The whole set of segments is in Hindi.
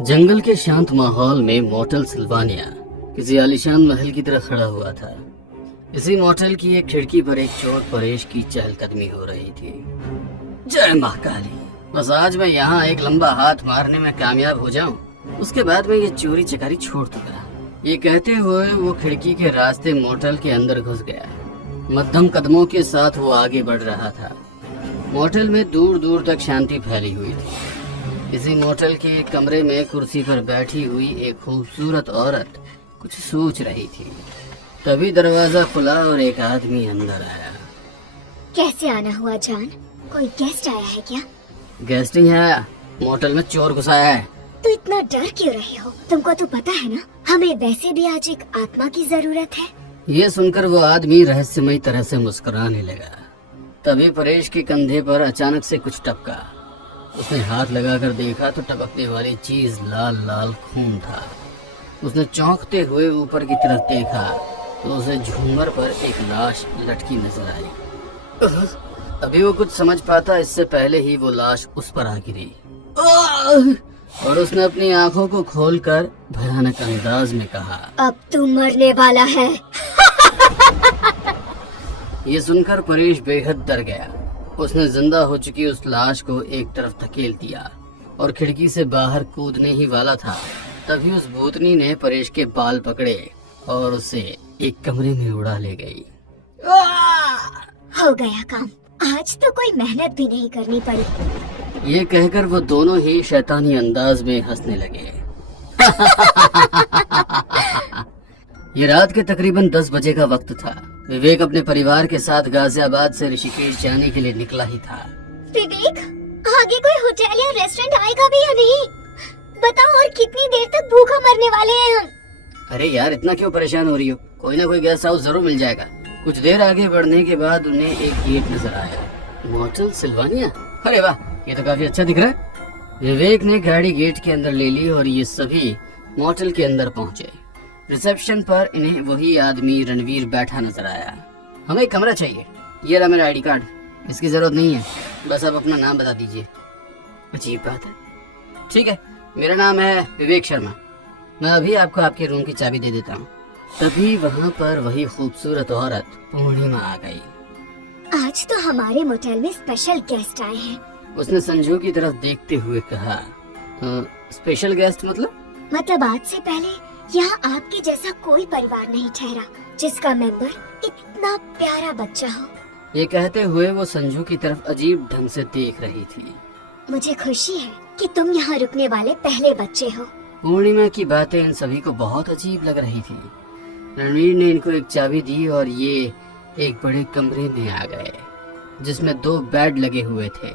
जंगल के शांत माहौल में मोटल सिल्वानिया किसी आलीशान महल की तरह खड़ा हुआ था। इसी मोटल की एक खिड़की पर एक चोर परेश की चहलकदमी हो रही थी। जय माँ काली, बस आज मैं यहाँ एक लंबा हाथ मारने में कामयाब हो जाऊं, उसके बाद मैं ये चोरी चकारी छोड़ दूंगा। ये कहते हुए वो खिड़की के रास्ते मोटल के अंदर घुस गया। मध्यम कदमों के साथ वो आगे बढ़ रहा था। मोटल में दूर दूर तक शांति फैली हुई थी। इसी मोटल के एक कमरे में कुर्सी पर बैठी हुई एक खूबसूरत औरत कुछ सोच रही थी। तभी दरवाजा खुला और एक आदमी अंदर आया। कैसे आना हुआ जान? कोई गेस्ट आया है क्या? गेस्ट ही है, मोटल में चोर घुसा है। तो इतना डर क्यों रहे हो? तुमको तो पता है ना, हमें वैसे भी आज एक आत्मा की जरूरत है। ये सुनकर वो आदमी रहस्यमयी तरह से मुस्कुराने लगा। तभी परेश के कंधे पर अचानक से कुछ टपका। उसने हाथ लगाकर देखा तो टपकने वाली चीज लाल लाल खून था। उसने चौंकते हुए ऊपर की तरफ देखा तो उसे झूमर पर एक लाश लटकी नजर आई। अभी वो कुछ समझ पाता इससे पहले ही वो लाश उस पर आ गिरी और उसने अपनी आंखों को खोलकर भयानक अंदाज में कहा, अब तू मरने वाला है। ये सुनकर परेश बेहद डर गया। उसने जिंदा हो चुकी उस लाश को एक तरफ धकेल दिया और खिड़की से बाहर कूदने ही वाला था। तभी उस भूतनी ने परेश के बाल पकड़े और उसे एक कमरे में उड़ा ले गई। हो गया काम, आज तो कोई मेहनत भी नहीं करनी पड़ी। ये कहकर वो दोनों ही शैतानी अंदाज में हंसने लगे। ये रात के तकरीबन 10 बजे का वक्त था। विवेक अपने परिवार के साथ गाजियाबाद से ऋषिकेश जाने के लिए निकला ही था। विवेक, आगे कोई होटल या रेस्टोरेंट आएगा भी या नहीं? बताओ, और कितनी देर तक भूखा मरने वाले हैं हम? अरे यार, इतना क्यों परेशान हो रही हो? कोई ना कोई गेस्ट हाउस जरूर मिल जाएगा। कुछ देर आगे बढ़ने के बाद उन्हें एक गेट नजर आया। मोटल सिल्वानिया, अरे वाह, ये तो काफी अच्छा दिख रहा है। विवेक ने गाड़ी गेट के अंदर ले ली और ये सभी मोटल के अंदर पहुंचे। रिसेप्शन पर इन्हें वही आदमी रणवीर बैठा नजर आया। हमें एक कमरा चाहिए। ये रहा मेरा आईडी कार्ड, इसकी जरूरत नहीं है, बस आप अपना नाम बता दीजिए। अजीब बात है। ठीक है, मेरा नाम है विवेक शर्मा, मैं अभी आपको आपके रूम की चाबी दे देता हूँ। तभी वहाँ पर वही खूबसूरत औरत पूर्णिमा आ गई। आज तो हमारे मोटेल में स्पेशल गेस्ट आए हैं। उसने संजू की तरफ देखते हुए कहा, स्पेशल गेस्ट मतलब आज से पहले यहाँ आपके जैसा कोई परिवार नहीं ठहरा जिसका मेंबर इतना प्यारा बच्चा हो। ये कहते हुए वो संजू की तरफ अजीब ढंग से देख रही थी। मुझे खुशी है कि तुम यहाँ रुकने वाले पहले बच्चे हो। पूर्णिमा की बातें इन सभी को बहुत अजीब लग रही थी। रणवीर ने इनको एक चाबी दी और ये एक बड़े कमरे में आ गए जिसमें 2 बेड लगे हुए थे।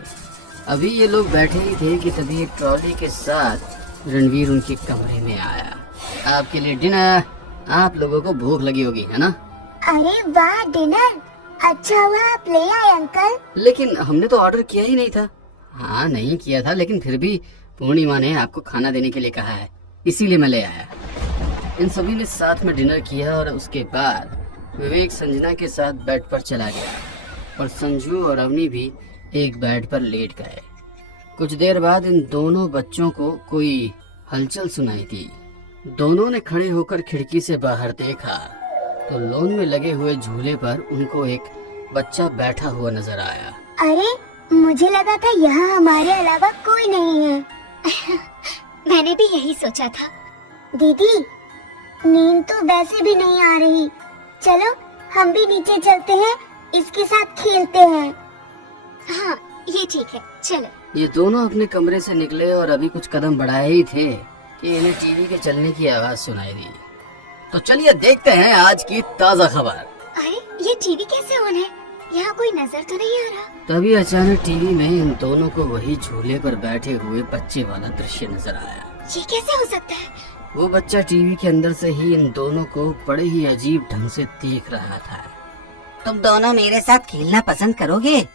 अभी ये लोग बैठे ही थे कि तभी एक ट्रॉली के साथ रणवीर उनके कमरे में आया। आपके लिए डिनर, आप लोगों को भूख लगी होगी, है ना? अरे वाह, डिनर अच्छा हुआ आप ले आए अंकल। लेकिन हमने तो ऑर्डर किया ही नहीं था। हाँ, नहीं किया था, लेकिन फिर भी पूर्णिमा ने आपको खाना देने के लिए कहा है, इसीलिए मैं ले आया। इन सभी ने साथ में डिनर किया और उसके बाद विवेक संजना के साथ बेड पर चला गया और संजू और अवनी भी एक बेड पर लेट गए। कुछ देर बाद इन दोनों बच्चों को कोई हलचल सुनाई दी। दोनों ने खड़े होकर खिड़की से बाहर देखा तो लॉन में लगे हुए झूले पर उनको एक बच्चा बैठा हुआ नजर आया। अरे, मुझे लगा था यहाँ हमारे अलावा कोई नहीं है। मैंने भी यही सोचा था। दीदी, नींद तो वैसे भी नहीं आ रही, चलो हम भी नीचे चलते हैं, इसके साथ खेलते हैं। हाँ, ये ठीक है, चलो। ये दोनों अपने कमरे से निकले और अभी कुछ कदम बढ़ाए ही थे कि इन्हें टीवी के चलने की आवाज सुनाई दी। तो चलिए देखते हैं आज की ताजा खबर। अरे, ये टीवी कैसे ऑन है? यहाँ कोई नजर तो नहीं आ रहा। तभी अचानक टीवी में इन दोनों को वही झूले पर बैठे हुए बच्चे वाला दृश्य नजर आया। ये कैसे हो सकता है? वो बच्चा टीवी के अंदर से ही इन दोनों को बड़े ही अजीब ढंग से देख रहा था। तुम दोनों मेरे साथ खेलना पसंद करोगे?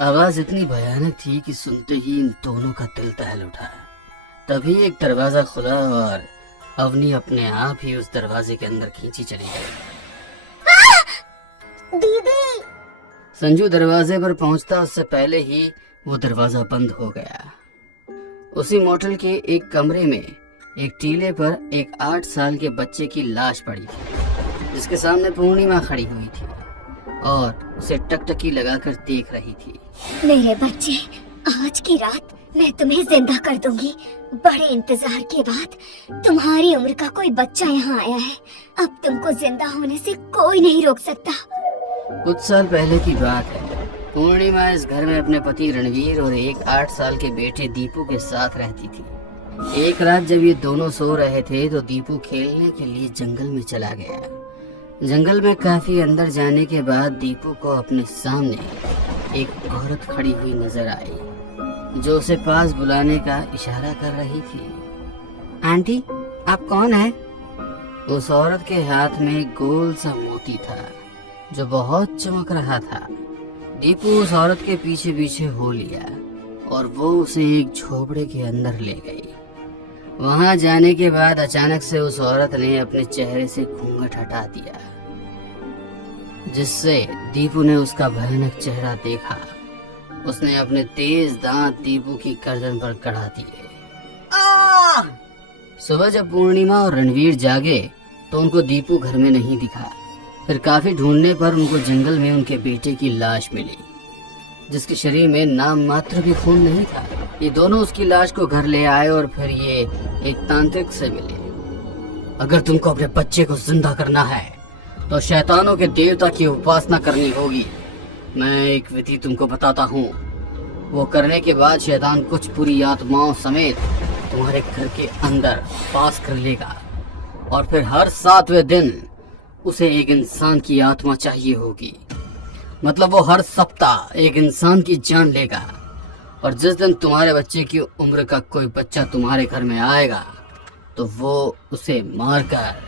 आवाज इतनी भयानक थी कि सुनते ही इन दोनों का दिल दहल उठा। तभी एक दरवाजा खुला और अवनी अपने आप ही उस दरवाजे के अंदर खींची चली गई। दीदी! संजू दरवाजे पर पहुंचता उससे पहले ही वो दरवाजा बंद हो गया। उसी मोटल के एक कमरे में एक टीले पर एक 8 साल के बच्चे की लाश पड़ी थी, जिसके सामने पूर्णिमा खड़ी हुई थी और उसे टकटकी लगाकर देख रही थी। मेरे बच्चे, आज की रात मैं तुम्हें जिंदा कर दूंगी। बड़े इंतजार के बाद तुम्हारी उम्र का कोई बच्चा यहाँ आया है। अब तुमको जिंदा होने से कोई नहीं रोक सकता। कुछ साल पहले की बात है। पूर्णिमा इस घर में अपने पति रणवीर और एक 8 साल के बेटे दीपू के साथ रहती थी। एक रात जब ये दोनों सो रहे थे तो दीपू खेलने के लिए जंगल में चला गया। जंगल में काफी अंदर जाने के बाद दीपू को अपने सामने एक औरत खड़ी हुई नजर आई, जो उसे पास बुलाने का इशारा कर रही थी। आंटी, आप कौन है? उस औरत के हाथ में एक गोल सा मोती था जो बहुत चमक रहा था। दीपू उस औरत के पीछे पीछे हो लिया और वो उसे एक झोपड़े के अंदर ले गई। वहां जाने के बाद अचानक से उस औरत ने अपने चेहरे से घूंघट हटा दिया, जिससे दीपू ने उसका भयानक चेहरा देखा। उसने अपने तेज दांत दीपू की गर्दन पर गड़ा दिए। सुबह जब पूर्णिमा और रणवीर जागे तो उनको दीपू घर में नहीं दिखा। फिर काफी ढूंढने पर उनको जंगल में उनके बेटे की लाश मिली, जिसके शरीर में नाम मात्र भी खून नहीं था। ये दोनों उसकी लाश को घर ले आए और फिर ये एक तांत्रिक से मिले। अगर तुमको अपने बच्चे को जिंदा करना है तो शैतानों के देवता की उपासना करनी होगी। मैं एक विधि तुमको बताता हूँ। वो करने के बाद शैतान कुछ बुरी आत्माओं समेत तुम्हारे घर के अंदर पास कर लेगा और फिर हर 7वें दिन उसे एक इंसान की आत्मा चाहिए होगी। मतलब वो हर सप्ताह एक इंसान की जान लेगा और जिस दिन तुम्हारे बच्चे की उम्र का कोई बच्चा तुम्हारे घर में आएगा तो वो उसे मारकर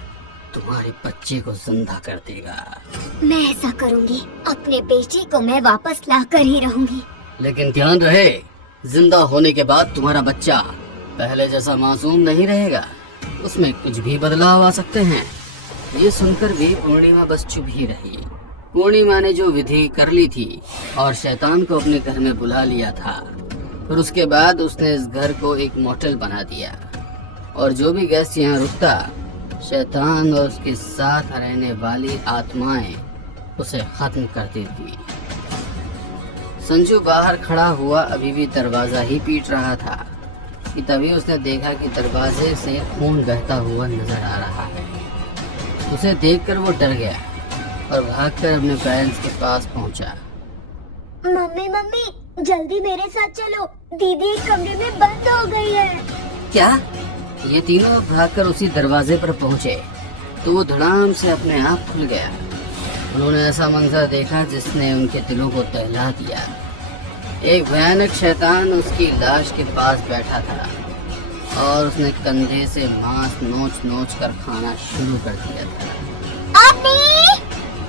तुम्हारे बच्चे को जिंदा कर देगा। मैं ऐसा करूंगी। अपने बेटे को मैं वापस ला कर ही रहूंगी। लेकिन ध्यान रहे, जिंदा होने के बाद तुम्हारा बच्चा पहले जैसा मासूम नहीं रहेगा। उसमें कुछ भी बदलाव आ सकते हैं। ये सुनकर भी पूर्णिमा बस चुप ही रही। पूर्णिमा ने जो विधि कर ली थी और शैतान को अपने घर में बुला लिया था, फिर उसके बाद उसने इस घर को एक मोटल बना दिया और जो भी गेस्ट यहाँ रुकता, शैतान और उसके साथ रहने वाली आत्माएं उसे खत्म कर देती। संजू बाहर खड़ा हुआ अभी भी दरवाजा ही पीट रहा था कि तभी उसने देखा कि दरवाजे से खून बहता हुआ नजर आ रहा है। उसे देखकर वो डर गया और भागकर अपने पेरेंट्स के पास पहुंचा। मम्मी मम्मी जल्दी मेरे साथ चलो, दीदी एक कमरे में बंद हो गई है। क्या? ये तीनों भागकर उसी दरवाजे पर पहुंचे तो वो धड़ाम से अपने आप खुल गया। उन्होंने ऐसा मंजर देखा जिसने उनके दिलों को दहला दिया। एक भयानक शैतान उसकी लाश के पास बैठा था और उसने कंधे से मांस नोच नोच कर खाना शुरू कर दिया था।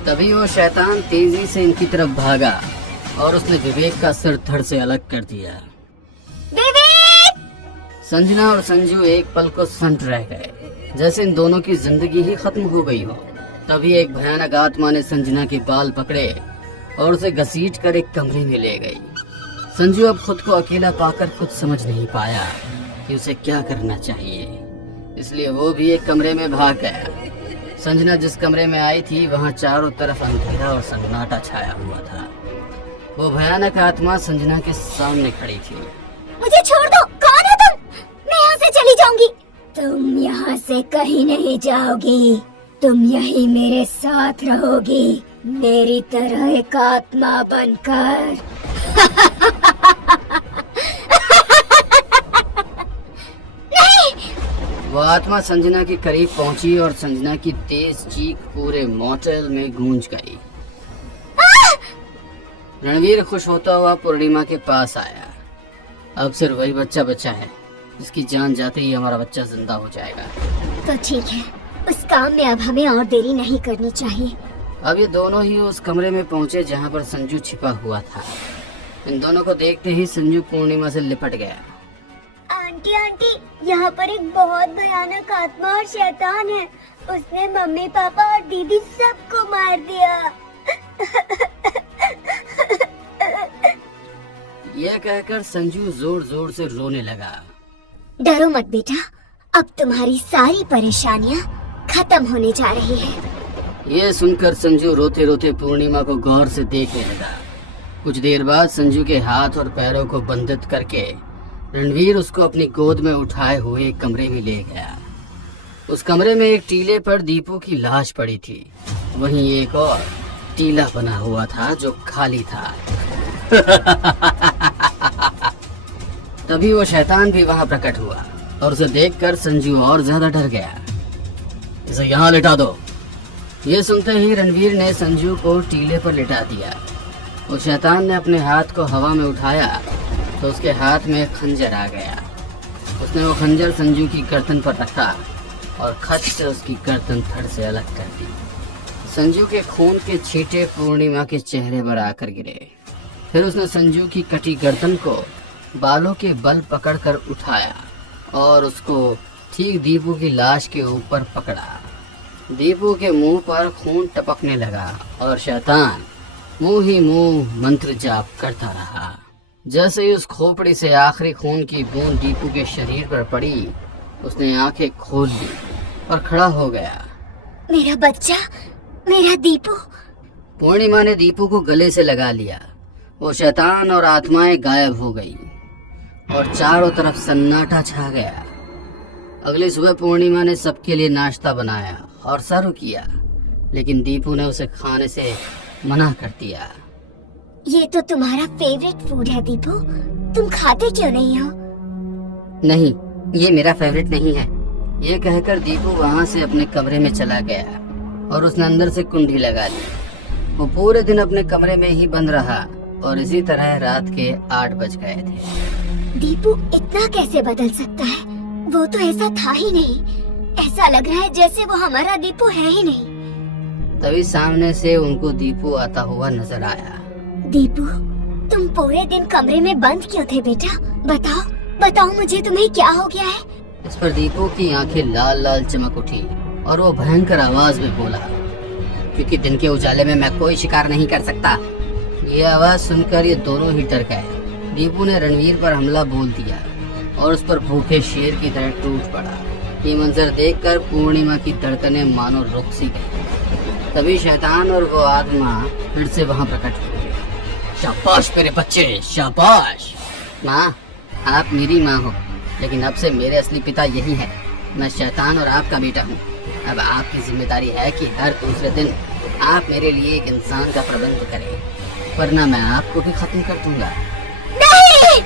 तभी वो शैतान तेजी से इनकी तरफ भागा और उसने विवेक का सिर धड़ से अलग कर दिया। विवेक! संजना और संजू एक पल को संत रह गए, जैसे इन दोनों की जिंदगी ही खत्म हो गई हो। तभी एक भयानक आत्मा ने संजना के बाल पकड़े और उसे घसीट कर एक कमरे में ले गई। संजू अब खुद को अकेला पाकर कुछ समझ नहीं पाया कि उसे क्या करना चाहिए, इसलिए वो भी एक कमरे में भाग गया। संजना जिस कमरे में आई थी वहाँ चारों तरफ अंधेरा और सन्नाटा छाया हुआ था। वो भयानक आत्मा संजना के सामने खड़ी थी। मुझे छोड़ दो, कौन हो तुम? मैं यहाँ से चली जाऊंगी। तुम यहाँ से कहीं नहीं जाओगी, तुम यहीं मेरे साथ रहोगी, मेरी तरह एक आत्मा बनकर। वो आत्मा संजना के करीब पहुंची और संजना की तेज चीख पूरे मोटेल में गूंज गई। रणवीर खुश होता हुआ पूर्णिमा के पास आया। अब सिर्फ वही बच्चा बचा है जिसकी जान जाते ही हमारा बच्चा जिंदा हो जाएगा। तो ठीक है, उस काम में अब हमें और देरी नहीं करनी चाहिए। अब ये दोनों ही उस कमरे में पहुंचे जहां पर संजू छिपा हुआ था। इन दोनों को देखते ही संजू पूर्णिमा से लिपट गया। आंटी आंटी, यहाँ पर एक बहुत भयानक आत्मा और शैतान है। उसने मम्मी पापा और दीदी सबको मार दिया। यह कहकर संजू जोर जोर से रोने लगा डरो मत बेटा, अब तुम्हारी सारी परेशानियां खत्म होने जा रही है। ये सुनकर संजू रोते रोते पूर्णिमा को गौर से देखने लगा। कुछ देर बाद संजू के हाथ और पैरों को बंधित करके रणवीर उसको अपनी गोद में उठाए हुए एक कमरे में ले गया। उस कमरे में एक टीले पर दीपू की लाश पड़ी थी। वहीं एक और टीला बना हुआ था जो खाली था। तभी वो शैतान भी वहां प्रकट हुआ और उसे देखकर संजू और ज्यादा डर गया। इसे यहाँ लिटा दो। ये सुनते ही रणवीर ने संजू को टीले पर लिटा दिया। उस शैतान ने अपने हाथ को हवा में उठाया तो उसके हाथ में एक खंजर आ गया। उसने वो खंजर संजू की गर्दन पर रखा और खच से उसकी गर्दन धड़ से अलग कर दी। संजू के खून के छींटे पूर्णिमा के चेहरे पर आकर गिरे। फिर उसने संजू की कटी गर्दन को बालों के बल पकड़कर उठाया और उसको ठीक दीपू की लाश के ऊपर पकड़ा। दीपू के मुंह पर खून टपकने लगा और शैतान मुंह ही मुंह मंत्र जाप करता रहा। जैसे ही उस खोपड़ी से आखिरी खून की बूंद दीपू के शरीर पर पड़ी, उसने आंखें खोल ली और खड़ा हो गया। मेरा बच्चा, मेरा दीपू। पूर्णिमा ने दीपू को गले से लगा लिया। वो शैतान और आत्माएं गायब हो गई और चारों तरफ सन्नाटा छा गया। अगली सुबह पूर्णिमा ने सबके लिए नाश्ता बनाया और सर्व किया, लेकिन दीपू ने उसे खाने से मना कर दिया। ये तो तुम्हारा फेवरेट फूड है दीपू, तुम खाते क्यों नहीं हो? नहीं, ये मेरा फेवरेट नहीं है। ये कहकर दीपू वहाँ से अपने कमरे में चला गया और उसने अंदर से कुंडी लगा ली। वो पूरे दिन अपने कमरे में ही बंद रहा और इसी तरह रात के 8 बज गए थे। दीपू इतना कैसे बदल सकता है? वो तो ऐसा था ही नहीं। ऐसा लग रहा है जैसे वो हमारा दीपू है ही नहीं। तभी सामने से उनको दीपू आता हुआ नजर आया। दीपू, तुम पूरे दिन कमरे में बंद क्यों थे बेटा? बताओ बताओ मुझे, तुम्हें क्या हो गया है? इस पर दीपू की आंखें लाल लाल चमक उठी और वो भयंकर आवाज में बोला, क्योंकि दिन के उजाले में मैं कोई शिकार नहीं कर सकता। ये आवाज सुनकर ये दोनों ही डर गए। दीपू ने रणवीर पर हमला बोल दिया और उस पर भूखे शेर की तरह टूट पड़ा। ये मंजर देखकर पूर्णिमा की धड़कनें मानो रुक सी गई। तभी शैतान और वो आत्मा फिर से वहाँ प्रकट हो गए। शाबाश मेरे बच्चे, शाबाश। माँ, आप मेरी माँ हो, लेकिन अब से मेरे असली पिता यही है। मैं शैतान और आपका बेटा हूँ। अब आपकी जिम्मेदारी है कि हर दूसरे दिन आप मेरे लिए एक इंसान का प्रबंध करें, वरना मैं आपको भी खत्म कर दूंगा। नहीं!